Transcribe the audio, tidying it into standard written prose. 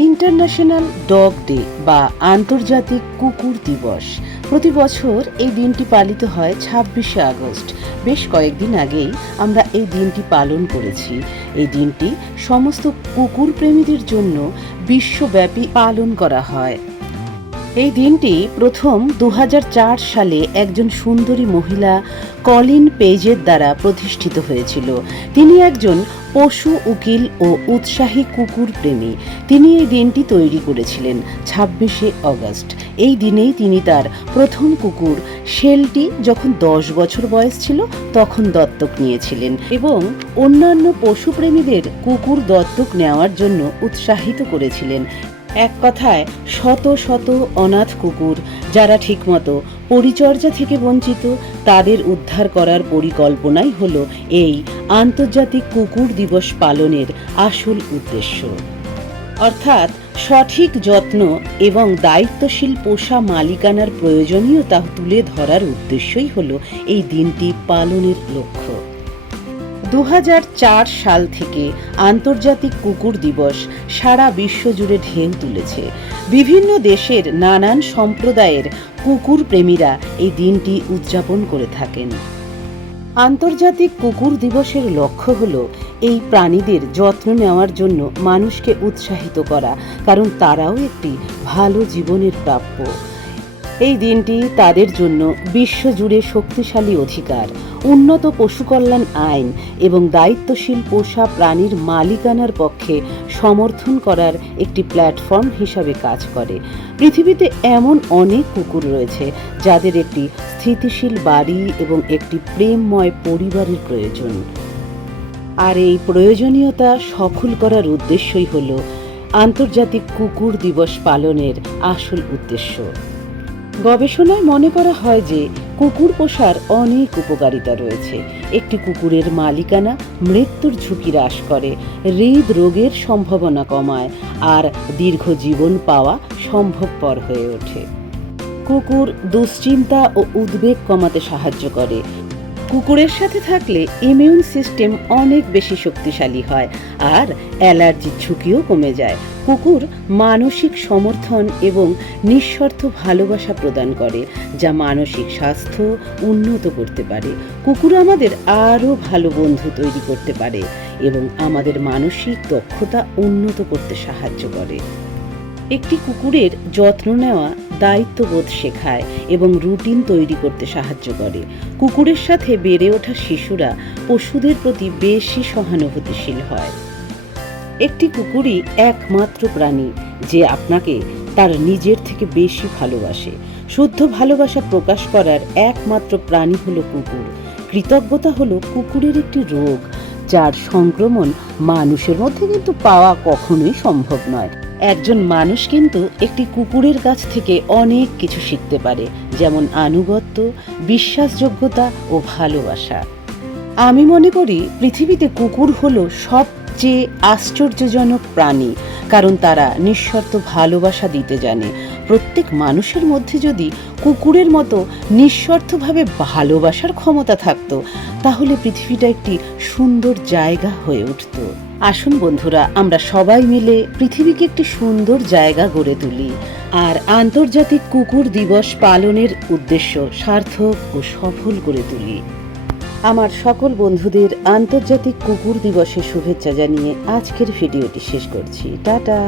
International dog day বা আন্তর্জাতিক কুকুর দিবস প্রতি বছর এই দিনটি পালিত হয় ২৬শে আগস্ট। বেশ কয়েকদিন আগেই আমরা এই দিনটি পালন করেছি। এই দিনটি সমস্ত কুকুর প্রেমীদের জন্য বিশ্বব্যাপী পালন করা হয়। এই দিনটি প্রথম ২০০৪ সালে একজন সুন্দরী মহিলা কলিন পেজের দ্বারা প্রতিষ্ঠিত হয়েছিল। তিনি একজন পশু উকিল ও উৎসাহী কুকুর প্রেমী। তিনি এই দিনটি তৈরি করেছিলেন ২৬শে আগস্ট। এই দিনেই তিনি তার প্রথম কুকুর শেলটি যখন ১০ বছর বয়স ছিল তখন দত্তক নিয়েছিলেন এবং অন্যান্য পশুপ্রেমীদের কুকুর দত্তক নেওয়ার জন্য উৎসাহিত করেছিলেন। এক কথায় শত শত অনাথ কুকুর যারা ঠিকমতো পরিচর্যা থেকে বঞ্চিত, তাদের উদ্ধার করার পরিকল্পনাই হলো এই আন্তর্জাতিক কুকুর দিবস পালনের আসল উদ্দেশ্য। অর্থাৎ সঠিক যত্ন এবং দায়িত্বশীল পোষা মালিকানার প্রয়োজনীয়তা তুলে ধরার উদ্দেশ্যই হলো এই দিনটি পালনের লক্ষ্য। ২০০৪ সাল থেকে আন্তর্জাতিক কুকুর দিবস সারা বিশ্ব জুড়ে ঢেউ তুলেছে। বিভিন্ন দেশের নানান সম্প্রদায়ের কুকুর প্রেমীরা এই দিনটি উদযাপন করে থাকেন। আন্তর্জাতিক কুকুর দিবসের লক্ষ্য হল এই প্রাণীদের যত্ন নেওয়ার জন্য মানুষকে উৎসাহিত করা, কারণ তারাও একটি ভালো জীবনের প্রাপ্য। এই দিনটি তাদের জন্য বিশ্বজুড়ে শক্তিশালী অধিকার, উন্নত পশুকল্যাণ আইন এবং দায়িত্বশীল পোষা প্রাণীর মালিকানার পক্ষে সমর্থন করার একটি প্ল্যাটফর্ম হিসাবে কাজ করে। পৃথিবীতে এমন অনেক কুকুর রয়েছে যাদের একটি স্থিতিশীল বাড়ি এবং একটি প্রেমময় পরিবারের প্রয়োজন। আর এই প্রয়োজনীয়তা সফল করার উদ্দেশ্যই হল আন্তর্জাতিক কুকুর দিবস পালনের আসল উদ্দেশ্য। গবেষণায় মনে করা হয় যে কুকুর পোষার অনেক উপকারিতা রয়েছে। একটি কুকুরের মালিকানা মৃত্যুর ঝুঁকি হ্রাস করে, হৃদরোগের সম্ভাবনা কমায় আর দীর্ঘ জীবন পাওয়া সম্ভবপর হয়ে ওঠে। কুকুর দুশ্চিন্তা ও উদ্বেগ কমাতে সাহায্য করে। কুকুরের সাথে থাকলে ইমিউন সিস্টেম অনেক বেশি শক্তিশালী হয় আর অ্যালার্জির ঝুঁকিও কমে যায়। কুকুর মানসিক সমর্থন এবং নিঃস্বার্থ ভালোবাসা প্রদান করে, যা মানসিক স্বাস্থ্য উন্নত করতে পারে। কুকুর আমাদের আরও ভালো বন্ধু তৈরি করতে পারে এবং আমাদের মানসিক দক্ষতা উন্নত করতে সাহায্য করে। একটি কুকুরের যত্ন নেওয়া দায়িত্ববোধ শেখায় এবং রুটিন তৈরি করতে সাহায্য করে। কুকুরের সাথে বেড়ে ওঠা শিশুরা পশুদের প্রতি বেশি সহানুভূতিশীল হয়। একটি কুকুরই একমাত্র প্রাণী যে আপনাকে তার নিজের থেকে বেশি ভালোবাসে। শুদ্ধ ভালোবাসা প্রকাশ করার একমাত্র প্রাণী হলো কুকুর। কৃতজ্ঞতা হলো কুকুরের একটি রোগ যার সংক্রমণ মানুষের মধ্যে কিন্তু পাওয়া কখনোই সম্ভব নয়। একজন মানুষ কিন্তু একটি কুকুরের কাছ থেকে অনেক কিছু শিখতে পারে, যেমন আনুগত্য, বিশ্বাসযোগ্যতা ও ভালোবাসা। আমি মনে করি পৃথিবীতে কুকুর হলো সবচেয়ে আশ্চর্যজনক প্রাণী, কারণ তারা নিঃশর্ত ভালোবাসা দিতে জানে। প্রত্যেক মানুষের মধ্যে যদি কুকুরের মতো নিঃস্বার্থভাবে ভালোবাসার ক্ষমতা থাকতো, তাহলে পৃথিবীটা একটি সুন্দর জায়গা হয়ে উঠত। আসুন বন্ধুরা, আমরা সবাই মিলে পৃথিবীকে একটি সুন্দর জায়গা গড়ে তুলি আর আন্তর্জাতিক কুকুর দিবস পালনের উদ্দেশ্য সার্থক ও সফল করে তুলি। আমার সকল বন্ধুদের আন্তর্জাতিক কুকুর দিবসের শুভেচ্ছা জানিয়ে আজকের ভিডিওটি শেষ করছি। টাটা।